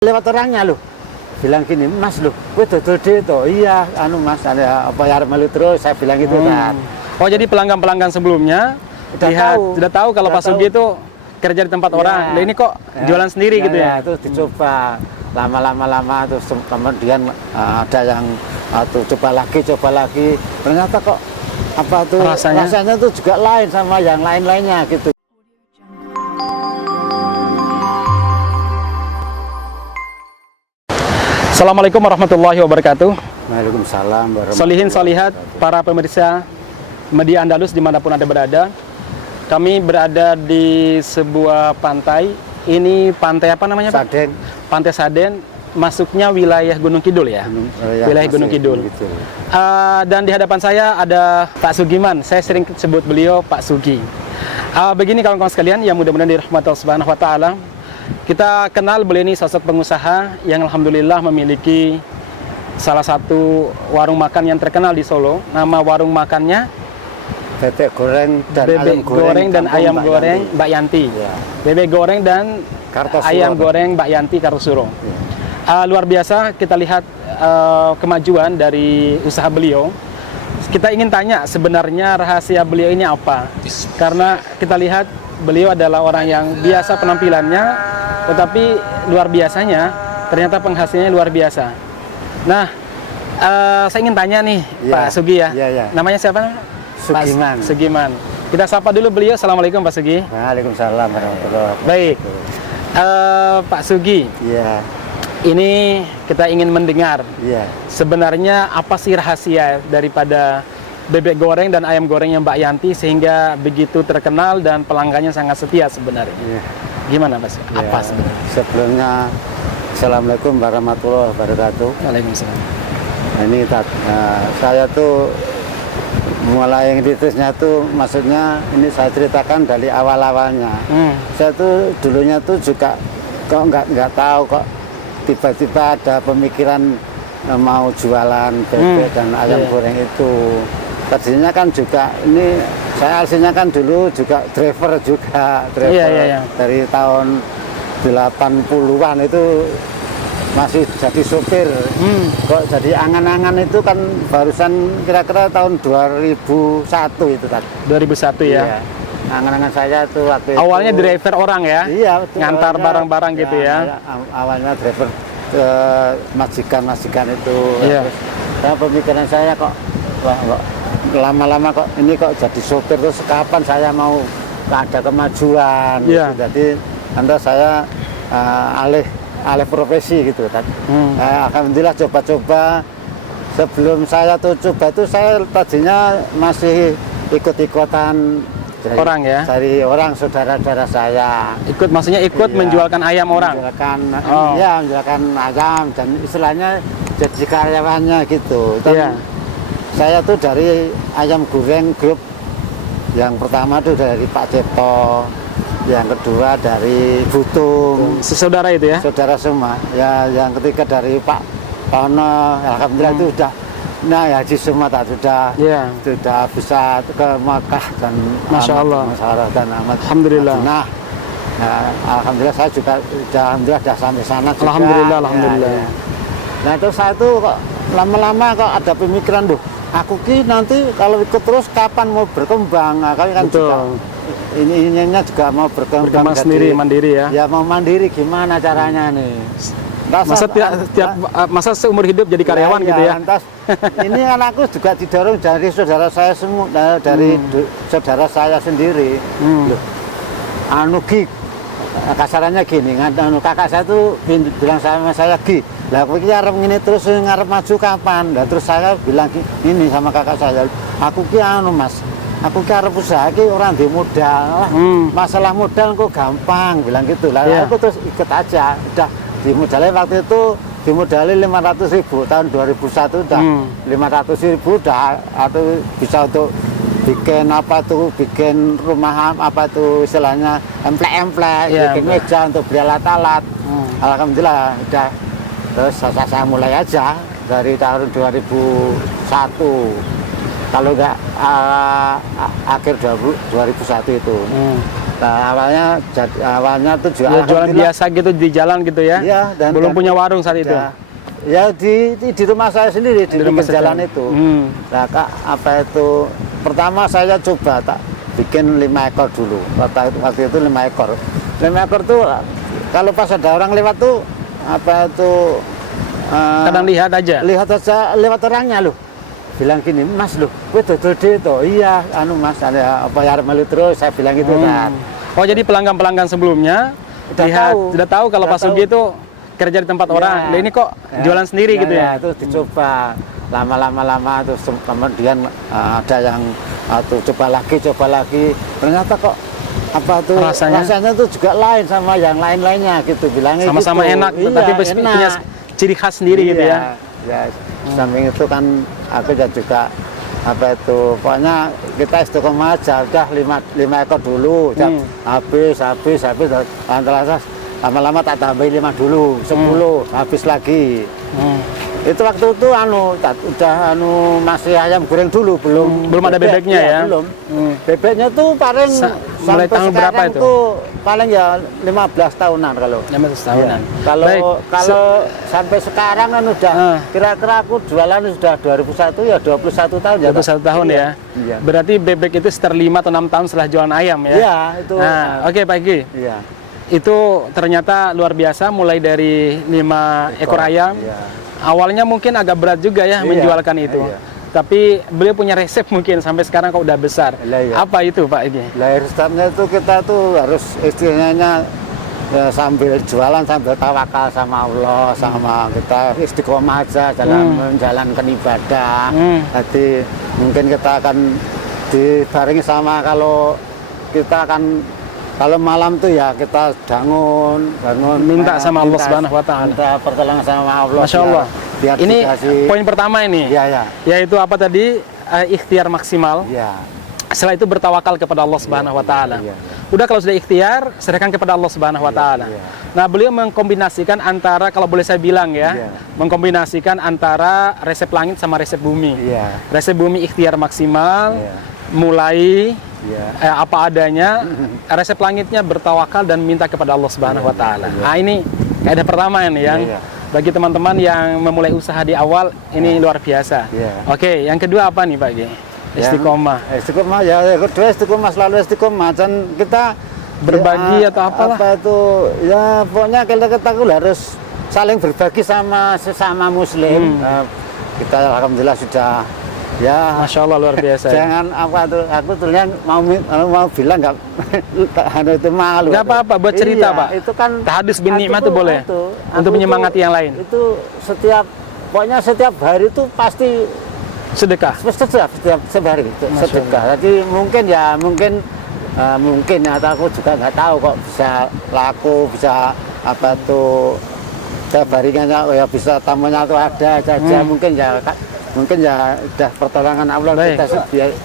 Lewat orangnya loh, bilang gini, Mas loh, gue dodol itu, iya, anu Mas, ada apa ya melu terus, saya bilang gitu kan. Oh jadi pelanggan-pelanggan sebelumnya sudah tahu kalau Pak Sugi itu kerja di tempat orang. Nah, ini kok jualan sendiri gitu ya? Terus dicoba, lama terus kemudian ada yang tuh coba lagi, ternyata kok apa tuh rasanya tuh juga lain sama yang lain-lainnya gitu. Assalamualaikum warahmatullahi wabarakatuh. Waalaikumsalam warahmatullahi Solihin solihat, para pemirsa media Andalus dimanapun Anda berada. Kami berada di sebuah pantai. Ini pantai apa namanya Pak? Saden. Pantai Saden, masuknya wilayah Gunung Kidul ya? Wilayah Gunung Kidul. Dan di hadapan saya ada Pak Sugiman. Saya sering sebut beliau Pak Sugi. Begini kawan-kawan sekalian yang mudah-mudahan dirahmati Allah Subhanahu wa Ta'ala. Kita kenal beliau ini sosok pengusaha yang alhamdulillah memiliki salah satu warung makan yang terkenal di Solo. Nama warung makannya bebek goreng dan ayam goreng Mbak Yanti. Ya. Bebek goreng dan ayam goreng Mbak Yanti Kartosuro. Ya. Luar biasa kita lihat kemajuan dari usaha beliau. Kita ingin tanya sebenarnya rahasia beliau ini apa? Karena kita lihat beliau adalah orang yang biasa penampilannya, tetapi luar biasanya ternyata penghasilannya luar biasa. Nah, saya ingin tanya nih Pak Sugi ya. Namanya siapa? Sugiman. Pak Sugiman. Kita sapa dulu beliau. Assalamualaikum Pak Sugi. Waalaikumsalam warahmatullahi wabarakatuh. Baik, Pak Sugi. Iya. Ini kita ingin mendengar. Iya. Sebenarnya apa sih rahasia daripada bebek goreng dan ayam gorengnya Mbak Yanti sehingga begitu terkenal dan pelanggannya sangat setia sebenarnya? Yeah. Gimana Mas? Yeah. Apa sebenarnya? Sebelumnya, Assalamualaikum warahmatullahi wabarakatuh. Waalaikumsalam. Ini saya tuh mulai yang ditisnya tuh maksudnya ini saya ceritakan dari awal-awalnya. Saya tuh dulunya tuh juga kok nggak tahu kok tiba-tiba ada pemikiran mau jualan bebek dan ayam goreng itu. Tadinya kan juga ini saya aslinya kan dulu juga driver dari tahun 80-an itu masih jadi sopir. Kok jadi angan-angan itu kan barusan kira-kira tahun 2001 itu kan. 2001 ya. Iya. Angan-angan saya itu waktu awalnya itu, driver orang ya. Iya, betul. Ngantar barang-barang gitu ya. Awalnya driver majikan itu. Iya. Terus saya pemikiran saya kok lama-lama kok ini kok jadi sopir, terus kapan saya mau ada kemajuan gitu. Jadi anda saya alih profesi gitu kan. Alhamdulillah coba-coba. Sebelum saya tuh coba itu saya tadinya masih ikut-ikutan orang ya, dari orang saudara-saudara saya. Maksudnya ikut menjualkan ayam orang. Menjualkan ayam dan istilahnya jadi karyawannya gitu. Saya tuh dari ayam goreng grup yang pertama tuh dari Pak Cipto, yang kedua dari Butung. Saudara itu ya? Saudara semua. Ya, yang ketiga dari Pak Tono. Alhamdulillah itu udah. Nah ya Haji Sumata sudah bisa ke Makkah dan Masya Allah dan amat. Alhamdulillah. Nah, alhamdulillah saya juga sudah sampai sana juga. Alhamdulillah. Nah terus saya tuh kok lama-lama kok ada pemikiran tuh. Aku nanti kalau ikut terus kapan mau berkembang? Nah, kali kan juga ininya juga mau berkembang sendiri, mandiri ya. Ya mau mandiri gimana caranya nih? Masa seumur hidup jadi karyawan gitu ya? Lantas, ini anakku juga didorong dari saudara saya semua, dari saudara saya sendiri. Kasarannya gini, kakak saya tuh bilang sama saya, lah aku ini ngarep ngini terus ngarep maju kapan? Nah, terus saya bilang ini sama kakak saya, aku Mas, aku arep usaha orang di modal, masalah modal kok gampang, bilang gitu. Lah aku terus ikut aja, udah dimodalin waktu itu dimodalin 500.000 tahun 2001 udah 500.000 udah atau bisa untuk bikin bikin rumah istilahnya emplek bikin meja untuk beli alat-alat. Alhamdulillah udah. Terus saya mulai aja dari tahun 2001 kalau enggak akhir 2001 itu. Nah, awalnya tuh juga Ya, jualan alhamdulillah. biasa gitu di jalan gitu ya. Iya, Belum punya warung saat itu. Ya di rumah saya sendiri di rumah pinggir jalan saya. itu. Hmm. Nah, Kak, apa itu pertama saya coba tak bikin 5 ekor dulu. Waktu itu 5 ekor. 5 ekor tuh kalau pas ada orang lewat tuh apa itu Kadang lihat aja. lihat aja lewat orangnya loh. Bilang gini, "Mas loh, kowe dodol itu." Iya, anu Mas, ada apa ya melu terus saya bilang gitu kan. Oh, jadi pelanggan-pelanggan sebelumnya sudah tahu kalau Udah Pak Sugi itu kerja di tempat orang. Nah, ini kok jualan sendiri gitu ya. Terus dicoba lama terus kemudian ada yang tuh coba lagi. Ternyata kok apa tuh rasanya tuh juga lain sama yang lain-lainnya gitu bilangnya sama-sama gitu. enak, Iya, tapi punya ciri khas sendiri gitu ya. Ya, samping itu kan aku juga apa itu pokoknya kita istiqomah aja udah 5 ekor dulu habis antara lama-lama tak tambahin 5 dulu 10 habis lagi itu waktu itu udah masih ayam goreng dulu belum ada bebeknya ya belum bebeknya tuh paling mulai tahun berapa itu tuh paling ya 15 tahunan kalau 15 tahunan kalau sampai sekarang kan udah kira-kira aku jualan sudah 2001 ya 21 tahun ya 21 tahun ya iya. Berarti bebek itu sekitar 5 atau 6 tahun setelah jualan ayam ya iya itu Oke, Pak Egi iya. Itu ternyata luar biasa mulai dari 5 ekor ayam awalnya mungkin agak berat juga ya menjualkan itu tapi beliau punya resep mungkin sampai sekarang kok udah besar apa itu Pak Egi? Resepnya itu kita tuh harus istilahnya sambil jualan sambil tawakal sama Allah sama kita istiqomah aja menjalankan ibadah jadi mungkin kita akan dibarengi sama kalau kita akan kalau malam tuh ya kita bangun minta sama Allah Subhanahu wa taala. Minta pertolongan sama Allah. Masya Allah. Biar ini dikasih, poin pertama ini. Iya. Yaitu apa tadi? Ikhtiar maksimal. Iya. Setelah itu bertawakal kepada Allah Subhanahu wa taala. Udah kalau sudah ikhtiar, serahkan kepada Allah Subhanahu wa taala. Nah, beliau mengkombinasikan antara kalau boleh saya bilang ya, mengkombinasikan antara resep langit sama resep bumi. Resep bumi ikhtiar maksimal, mulai apa adanya, resep langitnya bertawakal dan minta kepada Allah Subhanahu wa taala. Nah, ini kaidah pertama ini yang bagi teman-teman yang memulai usaha di awal ini luar biasa. Oke, yang kedua apa nih Pak G? Istiqomah. Istiqomah ya, kedua istiqomah selalu istiqomah dan kita berbagi atau apalah. Apa itu ya pokoknya kita harus saling berbagi sama sesama muslim. Kita alhamdulillah sudah ya, Masya Allah luar biasa. Jangan apa tuh, aku tuh mau bilang nggak, itu malu. Nggak apa-apa, buat cerita Pak. Itu kan tahadus bin nikmat itu boleh. Untuk menyemangati yang lain. Itu pokoknya setiap hari itu pasti sedekah. Setiap hari itu sedekah. Jadi mungkin ya atau aku juga nggak tahu kok bisa laku bisa apa tuh setiap harinya ya bisa tamunya tuh ada saja mungkin ya udah pertolongan Allah kita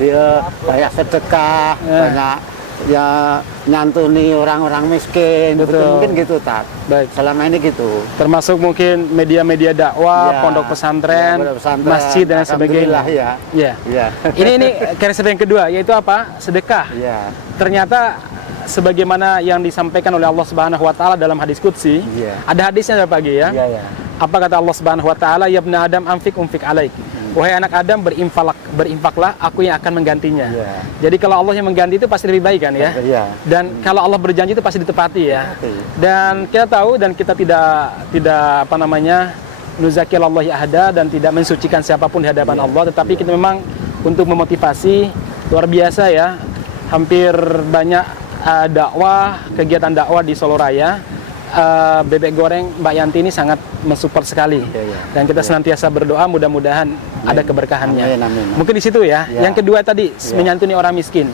dia banyak sedekah banyak ya nyantuni orang-orang miskin mungkin gitu tak baik selama ini gitu termasuk mungkin media-media dakwah pondok pesantren masjid dan sebagainya ini resep yang kedua yaitu apa sedekah ternyata sebagaimana yang disampaikan oleh Allah Subhanahu wa taala dalam hadis qudsi ada hadisnya ya Pak Gi ya apa kata Allah Subhanahu wa taala ya ibna adam anfik alaik wahai anak Adam berinfaklah aku yang akan menggantinya jadi kalau Allah yang mengganti itu pasti lebih baik kan ya dan kalau Allah berjanji itu pasti ditepati ya dan kita tahu dan kita tidak apa namanya nuzakillahi ahada dan tidak mensucikan siapapun di hadapan Allah tetapi kita memang untuk memotivasi luar biasa ya hampir banyak kegiatan dakwah di Solo Raya bebek goreng Mbak Yanti ini sangat mensupport sekali dan kita senantiasa berdoa mudah-mudahan ada keberkahannya. Amin. Mungkin di situ ya. Yang kedua tadi menyantuni orang miskin.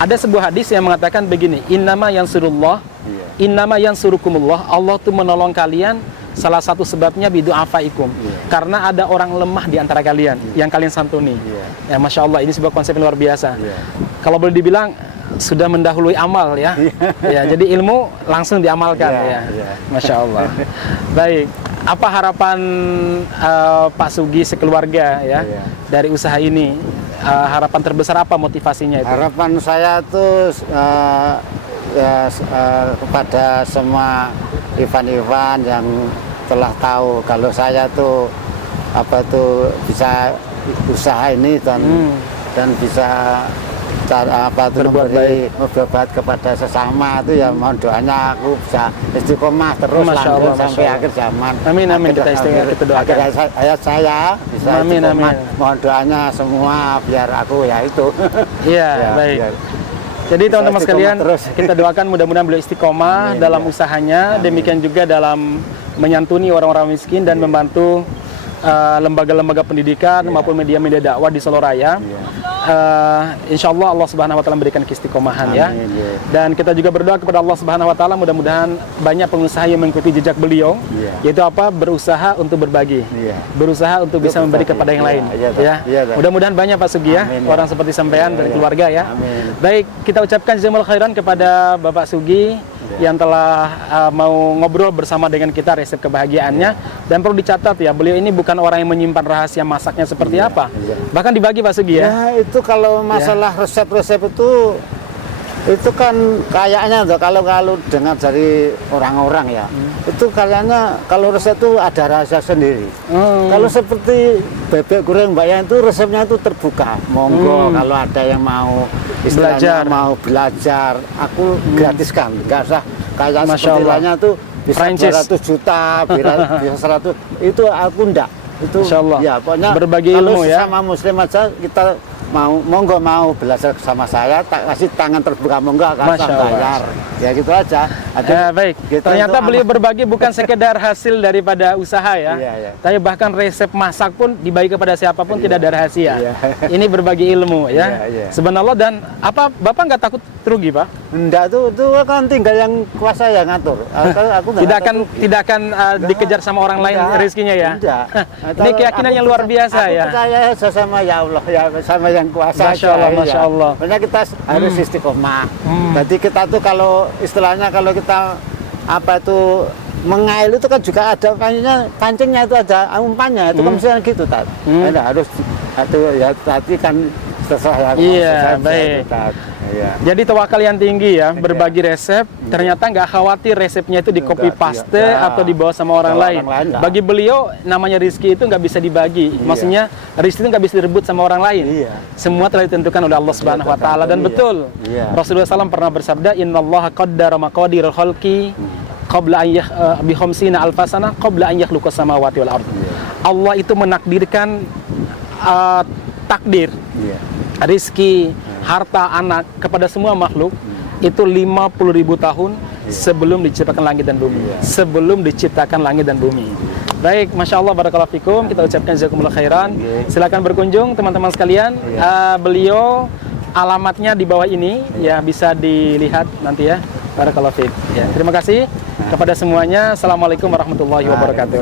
Ada sebuah hadis yang mengatakan begini, innama yansurullah, innama yansurukumullah, Allah tuh menolong kalian salah satu sebabnya bidu'afaikum karena ada orang lemah di antara kalian yang kalian santuni. Ya Masya Allah ini sebuah konsep yang luar biasa. Kalau boleh dibilang sudah mendahului amal ya. Jadi ilmu langsung diamalkan Masya Allah. Baik, apa harapan Pak Sugi sekeluarga ya dari usaha ini? Harapan terbesar apa motivasinya itu? Harapan saya tuh ya, kepada semua Ivan-Ivan yang telah tahu kalau saya tuh bisa usaha ini dan bisa memberi berbuat kepada sesama itu ya, mohon doanya aku bisa istiqomah terus lanjut sampai akhir zaman. Amin amin, kita doakan. Akhir hayat saya bisa amin, istiqomah. amin. Mohon doanya semua biar aku ya itu. Iya, ya, baik. Biar jadi teman-teman sekalian, terus. kita doakan mudah-mudahan beliau istiqomah dalam usahanya, demikian juga dalam menyantuni orang-orang miskin dan membantu lembaga-lembaga pendidikan maupun media-media dakwah di Solo Raya. Insya Allah Allah Subhanahu Wa Taala memberikan keistiqomahan ya. Dan kita juga berdoa kepada Allah Subhanahu Wa Taala mudah-mudahan banyak pengusaha yang mengikuti jejak beliau, yaitu apa, berusaha untuk berbagi, berusaha untuk bisa memberi kepada yang lain. Mudah-mudahan banyak Pak Sugi ya, orang seperti sampean dan keluarga ya. Baik, kita ucapkan jazakumullah khairan kepada Bapak Sugi yang telah mau ngobrol bersama dengan kita resep kebahagiaannya. Dan perlu dicatat ya, beliau ini bukan orang yang menyimpan rahasia masaknya seperti apa, bahkan dibagi Pak Sugi ya. Ya itu kalau masalah resep-resep itu kan kayaknya tuh kalau dengar dari orang-orang ya, itu kayaknya kalau resep itu ada rahasia sendiri. Kalau seperti bebek goreng Mbak Yan itu resepnya itu terbuka, monggo kalau ada yang mau istilahnya mau belajar, aku gratiskan, nggak usah kayak seperti lainnya tuh bisa 200 juta, bisa 100, itu aku enggak. Itu ya pokoknya berbagi ilmu ya. Sama muslim aja kita monggo mau belajar sama saya, tak kasih tangan terbuka, monggo akan bayar. Ya gitu aja. Baik. Gitu. Ternyata beliau berbagi bukan sekedar hasil daripada usaha ya. Tapi bahkan resep masak pun dibagi kepada siapapun tidak ada rahasia. Ini berbagi ilmu ya. Subhanallah. Dan apa Bapak nggak takut rugi Pak? Enggak, itu kan tinggal yang kuasa yang ngatur. Aku tidak akan dikejar sama orang lain rezekinya ya. Ini keyakinan yang luar biasa ya. Aku percaya sama ya Allah ya, sama yang kuasa. Masya Allah, Masya Allah. Makanya kita harus istiqomah. Jadi kita tuh kalau istilahnya kalau kita mengail itu kan juga ada pancingnya itu ada umpannya itu kan misalnya gitu tak. Harus ya tadi kan sesuai. Iya baik. Jadi tawakal yang tinggi ya, berbagi resep. Ternyata nggak khawatir resepnya itu di copy paste atau dibawa sama orang lain. Bagi beliau namanya rizki itu nggak bisa dibagi. Maksudnya rizki itu nggak bisa direbut sama orang lain. Semua telah ditentukan oleh Allah Subhanahu Wa Taala. Dan betul Rasulullah SAW pernah bersabda, Innallaha qaddara maqadirul khalqi qabla an bi khamsina alfasana qabla an yakhluqas samawati wal ardh. Allah itu menakdirkan takdir, rizki, harta, anak kepada semua makhluk itu 50.000 tahun sebelum diciptakan langit dan bumi. Sebelum diciptakan langit dan bumi. Baik, Masya Allah, barakallahu fikum. Kita ucapkan jazakumullah khairan. Silakan berkunjung teman-teman sekalian. Beliau alamatnya di bawah ini ya, bisa dilihat nanti ya. Barakallahu fikum. Ya, terima kasih kepada semuanya. Assalamualaikum warahmatullahi wabarakatuh.